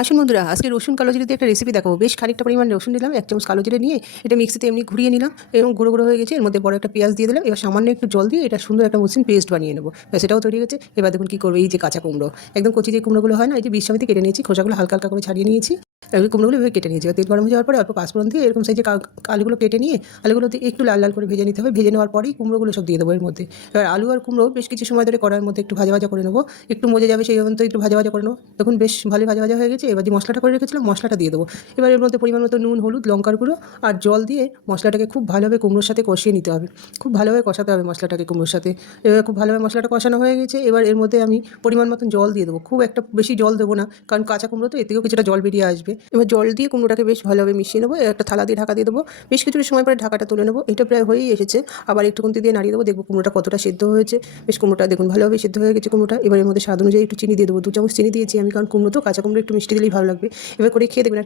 আসুন বন্ধুরা, আজকে রসুন কালো জিরে দিয়ে একটা রেসিপি দেখাবো। বেশ খানিকটা পরিমাণ রসুন নিলাম, 1 চামচ কালো জিরে নিয়ে এটা মিক্সিতে এমনি ঘুরিয়ে নিলাম এবং গুঁড়ো গুঁড়ো হয়ে গেছে। এর মধ্যে বড় একটা পেঁয়াজ দিয়ে দিলাম। এবার সামান্য একটু জল দিয়ে এটা সুন্দর একটা মসৃণ পেস্ট বানিয়ে নেবো। ব্যাস, এটাও তৈরি হয়ে গেছে। এবার দেখুন কী করবো। এই যে কাঁচা কুমড়ো, একদম কচি যে কুমড়োগুলো হয় না, এই যে বীজ সমেত কেটে নিয়েছি, খোসাগুলো হালকা হালকা করে ছাড়িয়ে নিয়েছি। এবার কুমড়োগুলো এভাবে কেটে নিয়েছি। এবার তেল গরম হয়ে যাওয়ার পরে অল্প পাঁচফোড়ন দিয়ে এরকম সাইজে আলুগুলো কেটে নিয়ে আলুগুলোতে একটু লাল লাল করে ভেজে নিতে হবে। ভেজে নেওয়ার পরেই কুমড়োগুলো সব দিয়ে দেবো এর মধ্যে। এবার আলু আর কুমড়ো বেশ কিছু সময় ধরে কড়াইয়ের মধ্যে একটু ভাজা ভাজা করে নেবো। একটু মজে যাবে সেই পর্যন্ত একটু ভাজা ভাজা করে নেবো। দেখুন বেশ ভালোই ভাজা ভাজা হয়ে গেছে। এবার যে মশলাটা করে রেখেছিলাম মশলাটা দিয়ে দেবো। এবার এর মধ্যে পরিমাণ মতো নুন, হলুদ, লঙ্কার গুঁড়ো আর জল দিয়ে মশলাটাকে খুব ভালোভাবে কুমড়োর সাথে কষিয়ে নিতে হবে। খুব ভালোভাবে কষাতে হবে মশলাটাকে কুমড়োর সাথে। এবার খুব ভালোভাবে মশলাটা কষানো হয়ে গেছে। এবার এর মধ্যে আমি পরিমাণ মতন জল দিয়ে দেবো। খুব একটা বেশি জল দেবো না, কারণ কাঁচা কুমড়ো তো, এর থেকেও কিছুটা জল বেরিয়ে আসবে। এবার জল দিয়ে কুমড়োটাকে বেশ ভালোভাবে মিশিয়ে নেবো। একটা থালা দিয়ে ঢাকা দিয়ে দেবো। বেশ কিছুটা সময় পরে ঢাকাটা তুলে নেবো। এটা প্রায় হয়েই এসেছে। আবার একটু খুন্তি দিয়ে নাড়িয়ে দেবো। দেখবো কুমড়োটা কতটা সিদ্ধ হয়েছে। বেশ কুমড়োটা দেখুন ভালোভাবে সিদ্ধ হয়ে গেছে কুমড়োটা। এবার এর মধ্যে স্বাদ অনুযায়ী একটু চিনি দিয়ে দেবো। 2 চামচ চিনি দিয়েছি আমি, কারণ কুমড়ো তো, কাঁচা কুমড়ো একটু মিষ্টি দিলেই ভালো লাগবে। এবার করে খেয়ে দেখবেন।